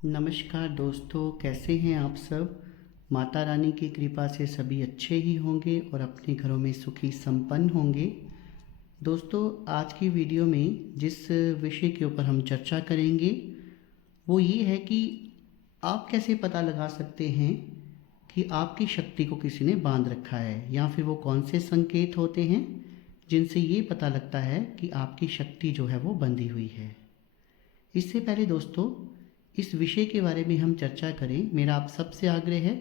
नमस्कार दोस्तों, कैसे हैं आप सब। माता रानी की कृपा से सभी अच्छे ही होंगे और अपने घरों में सुखी संपन्न होंगे। दोस्तों, आज की वीडियो में जिस विषय के ऊपर हम चर्चा करेंगे वो ये है कि आप कैसे पता लगा सकते हैं कि आपकी शक्ति को किसी ने बांध रखा है, या फिर वो कौन से संकेत होते हैं जिनसे ये पता लगता है कि आपकी शक्ति जो है वो बंधी हुई है। इससे पहले दोस्तों, इस विषय के बारे में हम चर्चा करें, मेरा आप सबसे आग्रह है,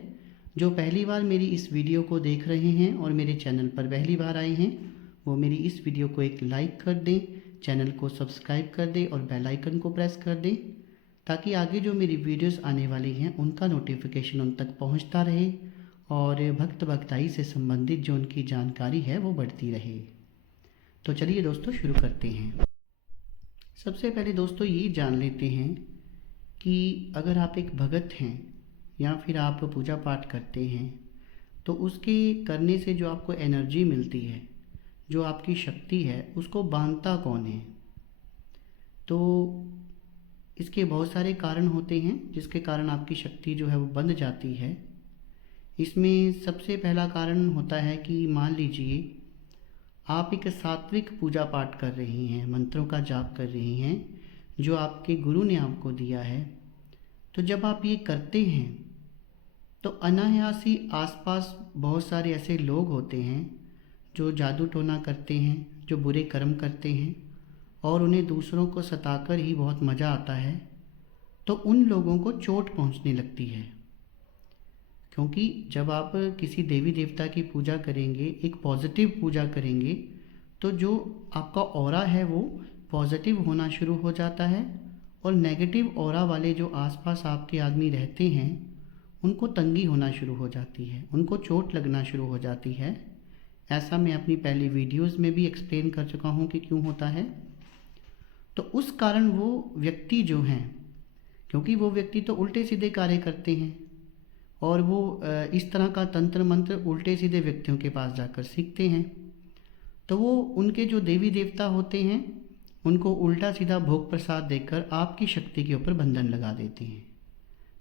जो पहली बार मेरी इस वीडियो को देख रहे हैं और मेरे चैनल पर पहली बार आए हैं, वो मेरी इस वीडियो को एक लाइक कर दें, चैनल को सब्सक्राइब कर दें और बेल आइकन को प्रेस कर दें, ताकि आगे जो मेरी वीडियोस आने वाली हैं उनका नोटिफिकेशन उन तक पहुंचता रहे और भक्त भक्ताई से संबंधित जो उनकी जानकारी है वो बढ़ती रहे। तो चलिए दोस्तों, शुरू करते हैं। सबसे पहले दोस्तों ये जान लेते हैं कि अगर आप एक भगत हैं या फिर आप पूजा पाठ करते हैं, तो उसके करने से जो आपको एनर्जी मिलती है, जो आपकी शक्ति है, उसको बांधता कौन है। तो इसके बहुत सारे कारण होते हैं जिसके कारण आपकी शक्ति जो है वो बंध जाती है। इसमें सबसे पहला कारण होता है कि मान लीजिए आप एक सात्विक पूजा पाठ कर रही हैं, मंत्रों का जाप कर रही हैं जो आपके गुरु ने आपको दिया है। तो जब आप ये करते हैं तो अनायास ही आसपास बहुत सारे ऐसे लोग होते हैं जो जादू टोना करते हैं, जो बुरे कर्म करते हैं और उन्हें दूसरों को सताकर ही बहुत मज़ा आता है। तो उन लोगों को चोट पहुंचने लगती है, क्योंकि जब आप किसी देवी देवता की पूजा करेंगे, एक पॉजिटिव पूजा करेंगे, तो जो आपका ऑरा है वो पॉजिटिव होना शुरू हो जाता है और नेगेटिव ऑरा वाले जो आसपास आपके आदमी रहते हैं उनको तंगी होना शुरू हो जाती है, उनको चोट लगना शुरू हो जाती है। ऐसा मैं अपनी पहली वीडियोस में भी एक्सप्लेन कर चुका हूँ कि क्यों होता है। तो उस कारण वो व्यक्ति जो हैं, क्योंकि वो व्यक्ति तो उल्टे सीधे कार्य करते हैं और वो इस तरह का तंत्र मंत्र उल्टे सीधे व्यक्तियों के पास जाकर सीखते हैं, तो वो उनके जो देवी देवता होते हैं उनको उल्टा सीधा भोग प्रसाद देकर आपकी शक्ति के ऊपर बंधन लगा देते हैं।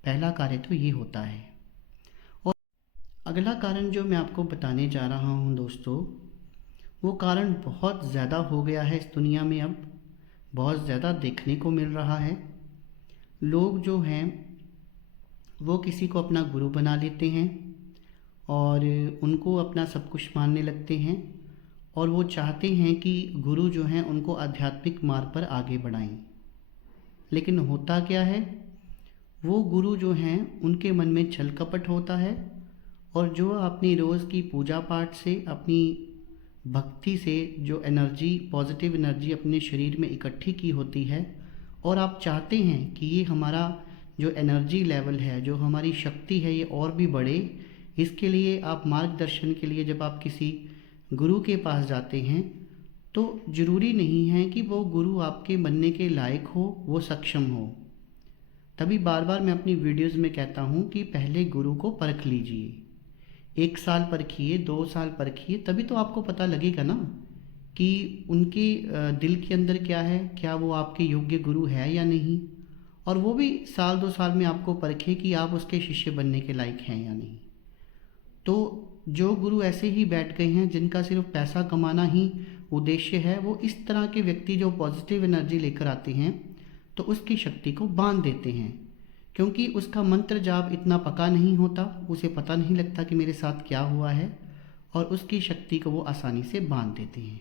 पहला कार्य तो ये होता है। और अगला कारण जो मैं आपको बताने जा रहा हूँ दोस्तों, वो कारण बहुत ज़्यादा हो गया है इस दुनिया में, अब बहुत ज़्यादा देखने को मिल रहा है। लोग जो हैं वो किसी को अपना गुरु बना लेते हैं और उनको अपना सब कुछ मानने लगते हैं और वो चाहते हैं कि गुरु जो हैं उनको आध्यात्मिक मार्ग पर आगे बढ़ाएं। लेकिन होता क्या है, वो गुरु जो हैं उनके मन में छल कपट होता है और जो अपनी रोज़ की पूजा पाठ से, अपनी भक्ति से जो एनर्जी, पॉजिटिव एनर्जी अपने शरीर में इकट्ठी की होती है, और आप चाहते हैं कि ये हमारा जो एनर्जी लेवल है, जो हमारी शक्ति है, ये और भी बढ़े। इसके लिए आप मार्गदर्शन के लिए जब आप किसी गुरु के पास जाते हैं तो ज़रूरी नहीं है कि वो गुरु आपके बनने के लायक हो, वो सक्षम हो। तभी बार बार मैं अपनी वीडियोस में कहता हूँ कि पहले गुरु को परख लीजिए। 1 साल परखिए, 2 साल परखिए, तभी तो आपको पता लगेगा ना कि उनके दिल के अंदर क्या है, क्या वो आपके योग्य गुरु है या नहीं। और वो भी साल 2 साल में आपको परखे कि आप उसके शिष्य बनने के लायक हैं या नहीं। तो जो गुरु ऐसे ही बैठ गए हैं जिनका सिर्फ पैसा कमाना ही उद्देश्य है, वो इस तरह के व्यक्ति जो पॉजिटिव एनर्जी लेकर आते हैं तो उसकी शक्ति को बांध देते हैं, क्योंकि उसका मंत्र जाप इतना पक्का नहीं होता, उसे पता नहीं लगता कि मेरे साथ क्या हुआ है, और उसकी शक्ति को वो आसानी से बांध देते हैं।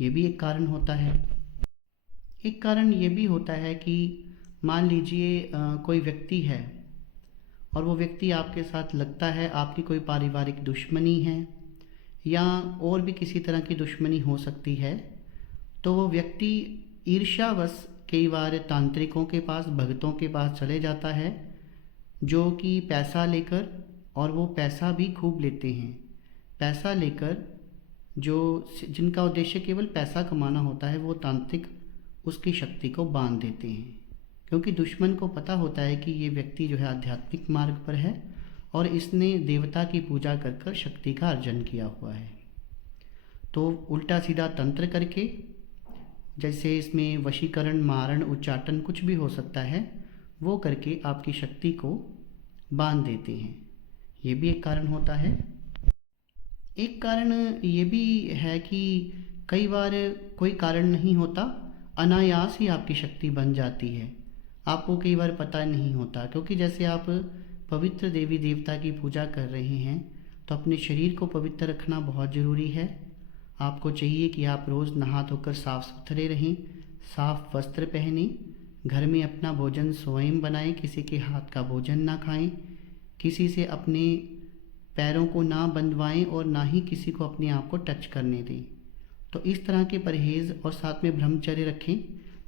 ये भी एक कारण होता है। एक कारण ये भी होता है कि मान लीजिए कोई व्यक्ति है और वो व्यक्ति आपके साथ लगता है आपकी कोई पारिवारिक दुश्मनी है या और भी किसी तरह की दुश्मनी हो सकती है, तो वो व्यक्ति ईर्ष्यावश कई बार तांत्रिकों के पास, भगतों के पास चले जाता है जो कि पैसा लेकर, और वो पैसा भी खूब लेते हैं। पैसा लेकर जो जिनका उद्देश्य केवल पैसा कमाना होता है, वो तांत्रिक उसकी शक्ति को बांध देते हैं, क्योंकि दुश्मन को पता होता है कि ये व्यक्ति जो है आध्यात्मिक मार्ग पर है और इसने देवता की पूजा कर कर शक्ति का अर्जन किया हुआ है। तो उल्टा सीधा तंत्र करके, जैसे इसमें वशीकरण, मारण, उच्चाटन कुछ भी हो सकता है, वो करके आपकी शक्ति को बांध देते हैं। ये भी एक कारण होता है। एक कारण ये भी है कि कई बार कोई कारण नहीं होता, अनायास ही आपकी शक्ति बन जाती है, आपको कई बार पता नहीं होता। क्योंकि जैसे आप पवित्र देवी देवता की पूजा कर रहे हैं तो अपने शरीर को पवित्र रखना बहुत ज़रूरी है। आपको चाहिए कि आप रोज़ नहा धोकर साफ़ सुथरे रहें, साफ़ वस्त्र पहनें, घर में अपना भोजन स्वयं बनाएं, किसी के हाथ का भोजन ना खाएं, किसी से अपने पैरों को ना बंधवाएं और ना ही किसी को अपने आप को टच करने दें। तो इस तरह के परहेज़ और साथ में ब्रह्मचर्य रखें।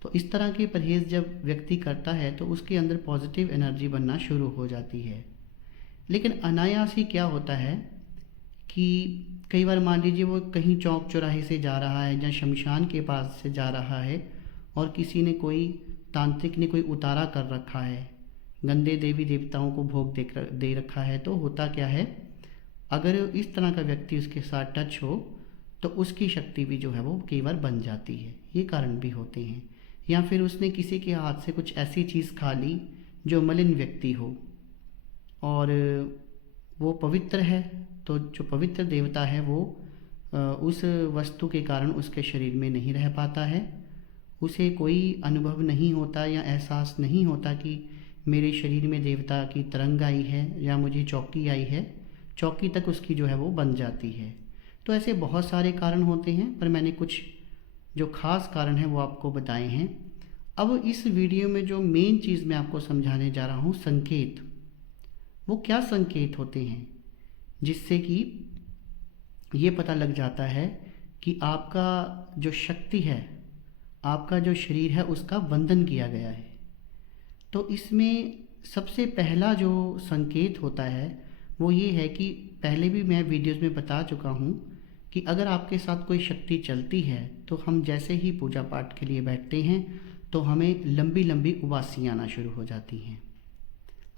तो इस तरह के परहेज़ जब व्यक्ति करता है तो उसके अंदर पॉजिटिव एनर्जी बनना शुरू हो जाती है। लेकिन अनायास ही क्या होता है कि कई बार मान लीजिए वो कहीं चौक चौराहे से जा रहा है या शमशान के पास से जा रहा है और किसी ने कोई तांत्रिक ने कोई उतारा कर रखा है, गंदे देवी देवताओं को भोग दे रखा है, तो होता क्या है, अगर इस तरह का व्यक्ति उसके साथ टच हो तो उसकी शक्ति भी जो है वो कई बार बन जाती है। ये कारण भी होते हैं। या फिर उसने किसी के हाथ से कुछ ऐसी चीज़ खा ली जो मलिन व्यक्ति हो और वो पवित्र है, तो जो पवित्र देवता है वो उस वस्तु के कारण उसके शरीर में नहीं रह पाता है, उसे कोई अनुभव नहीं होता या एहसास नहीं होता कि मेरे शरीर में देवता की तरंग आई है या मुझे चौकी आई है। चौकी तक उसकी जो है वो बन जाती है। तो ऐसे बहुत सारे कारण होते हैं, पर मैंने कुछ जो ख़ास कारण हैं वो आपको बताए हैं। अब इस वीडियो में जो मेन चीज़ मैं आपको समझाने जा रहा हूँ, संकेत, वो क्या संकेत होते हैं जिससे कि ये पता लग जाता है कि आपका जो शक्ति है, आपका जो शरीर है, उसका वंदन किया गया है। तो इसमें सबसे पहला जो संकेत होता है वो ये है कि पहले भी मैं वीडियोज़ में बता चुका हूँ कि अगर आपके साथ कोई शक्ति चलती है तो हम जैसे ही पूजा पाठ के लिए बैठते हैं तो हमें लंबी लंबी उबासी आना शुरू हो जाती हैं,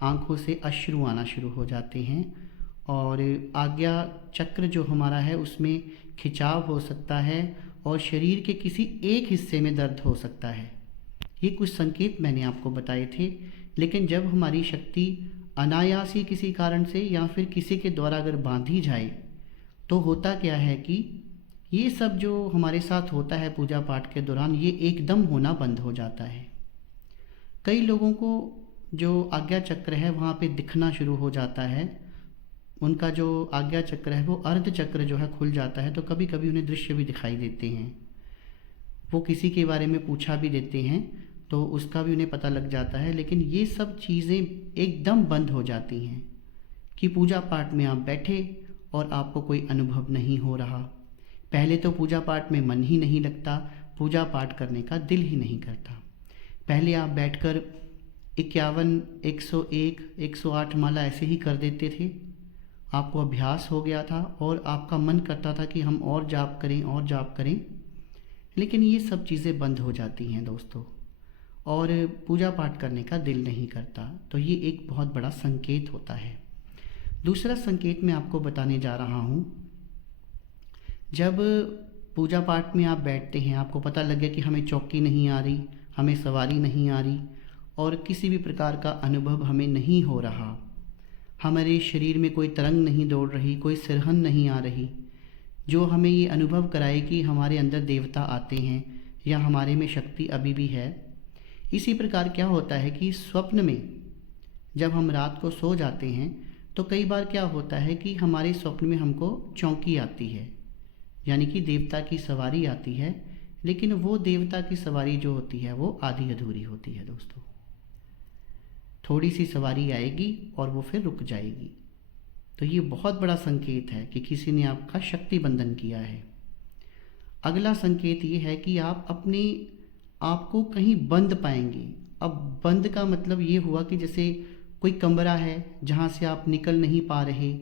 आँखों से अश्रु आना शुरू हो जाते हैं और आज्ञा चक्र जो हमारा है उसमें खिंचाव हो सकता है और शरीर के किसी एक हिस्से में दर्द हो सकता है। ये कुछ संकेत मैंने आपको बताए थे। लेकिन जब हमारी शक्ति अनायास ही किसी कारण से या फिर किसी के द्वारा अगर बांधी जाए तो होता क्या है कि ये सब जो हमारे साथ होता है पूजा पाठ के दौरान, ये एकदम होना बंद हो जाता है। कई लोगों को जो आज्ञा चक्र है वहाँ पे दिखना शुरू हो जाता है, उनका जो आज्ञा चक्र है वो अर्ध चक्र जो है खुल जाता है। तो कभी कभी उन्हें दृश्य भी दिखाई देते हैं, वो किसी के बारे में पूछा भी देते हैं तो उसका भी उन्हें पता लग जाता है। लेकिन ये सब चीज़ें एकदम बंद हो जाती हैं कि पूजा पाठ में आप बैठे और आपको कोई अनुभव नहीं हो रहा। पहले तो पूजा पाठ में मन ही नहीं लगता, पूजा पाठ करने का दिल ही नहीं करता। पहले आप बैठकर 51, 101, 108 माला ऐसे ही कर देते थे, आपको अभ्यास हो गया था और आपका मन करता था कि हम और जाप करें और जाप करें। लेकिन ये सब चीज़ें बंद हो जाती हैं दोस्तों, और पूजा पाठ करने का दिल नहीं करता। तो ये एक बहुत बड़ा संकेत होता है। दूसरा संकेत मैं आपको बताने जा रहा हूँ, जब पूजा पाठ में आप बैठते हैं, आपको पता लग गया कि हमें चौकी नहीं आ रही, हमें सवारी नहीं आ रही और किसी भी प्रकार का अनुभव हमें नहीं हो रहा, हमारे शरीर में कोई तरंग नहीं दौड़ रही, कोई सिरहन नहीं आ रही जो हमें ये अनुभव कराए कि हमारे अंदर देवता आते हैं या हमारे में शक्ति अभी भी है। इसी प्रकार क्या होता है कि स्वप्न में जब हम रात को सो जाते हैं तो कई बार क्या होता है कि हमारे स्वप्न में हमको चौकी आती है, यानी कि देवता की सवारी आती है। लेकिन वो देवता की सवारी जो होती है वो आधी अधूरी होती है दोस्तों, थोड़ी सी सवारी आएगी और वो फिर रुक जाएगी। तो ये बहुत बड़ा संकेत है कि किसी ने आपका शक्ति बंधन किया है। अगला संकेत ये है कि आप अपने आप को कहीं बंद पाएंगे। अब बंद का मतलब ये हुआ कि जैसे कोई कमरा है जहाँ से आप निकल नहीं पा रहे,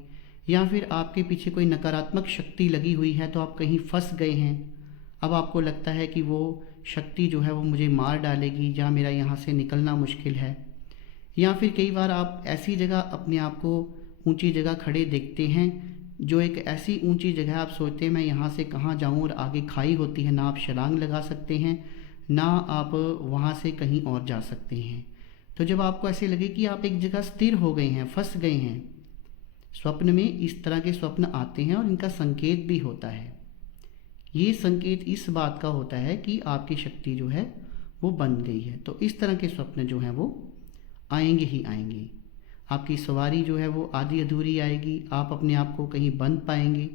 या फिर आपके पीछे कोई नकारात्मक शक्ति लगी हुई है तो आप कहीं फंस गए हैं। अब आपको लगता है कि वो शक्ति जो है वो मुझे मार डालेगी या मेरा यहाँ से निकलना मुश्किल है। या फिर कई बार आप ऐसी जगह अपने आप को ऊंची जगह खड़े देखते हैं, जो एक ऐसी ऊंची जगह आप सोचते हैं मैं यहाँ से कहाँ जाऊँ, और आगे खाई होती है, ना आप छलांग लगा सकते हैं ना आप वहाँ से कहीं और जा सकते हैं। तो जब आपको ऐसे लगे कि आप एक जगह स्थिर हो गए हैं, फंस गए हैं, स्वप्न में इस तरह के स्वप्न आते हैं और इनका संकेत भी होता है। ये संकेत इस बात का होता है कि आपकी शक्ति जो है वो बंध गई है। तो इस तरह के स्वप्न जो हैं वो आएंगे ही आएंगे। आपकी सवारी जो है वो आधी अधूरी आएगी, आप अपने आप को कहीं बंद पाएंगे।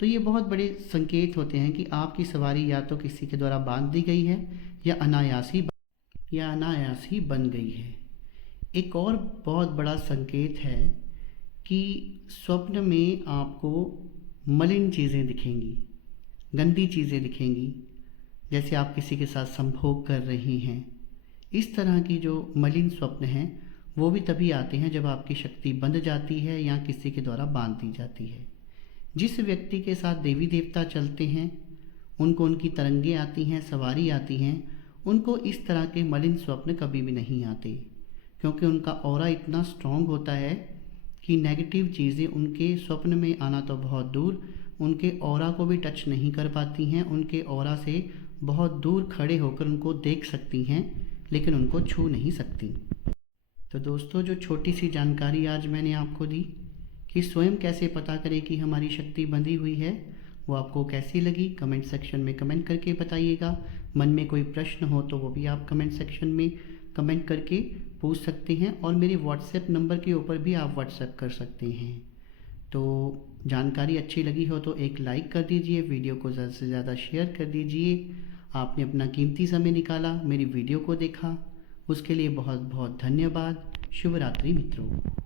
तो ये बहुत बड़े संकेत होते हैं कि आपकी सवारी या तो किसी के द्वारा बांध दी गई है या अनायास ही बन गई है। एक और बहुत बड़ा संकेत है कि स्वप्न में आपको मलिन चीज़ें दिखेंगी, गंदी चीज़ें दिखेंगी, जैसे आप किसी के साथ संभोग कर रही हैं। इस तरह की जो मलिन स्वप्न हैं वो भी तभी आते हैं जब आपकी शक्ति बंध जाती है या किसी के द्वारा बांध दी जाती है। जिस व्यक्ति के साथ देवी देवता चलते हैं, उनको उनकी तरंगें आती हैं, सवारी आती हैं, उनको इस तरह के मलिन स्वप्न कभी भी नहीं आते, क्योंकि उनका ऑरा इतना स्ट्रांग होता है कि नेगेटिव चीज़ें उनके स्वप्न में आना तो बहुत दूर, उनके ऑरा को भी टच नहीं कर पाती हैं। उनके ऑरा से बहुत दूर खड़े होकर उनको देख सकती हैं, लेकिन उनको छू नहीं सकती। तो दोस्तों, जो छोटी सी जानकारी आज मैंने आपको दी कि स्वयं कैसे पता करें कि हमारी शक्ति बंधी हुई है, वो आपको कैसी लगी कमेंट सेक्शन में कमेंट करके बताइएगा। मन में कोई प्रश्न हो तो वो भी आप कमेंट सेक्शन में कमेंट करके पूछ सकते हैं, और मेरे व्हाट्सएप नंबर के ऊपर भी आप व्हाट्सएप कर सकते हैं। तो जानकारी अच्छी लगी हो तो एक लाइक कर दीजिए, वीडियो को ज़्यादा से ज़्यादा शेयर कर दीजिए। आपने अपना कीमती समय निकाला, मेरी वीडियो को देखा, उसके लिए बहुत बहुत धन्यवाद। शुभ रात्रि मित्रों।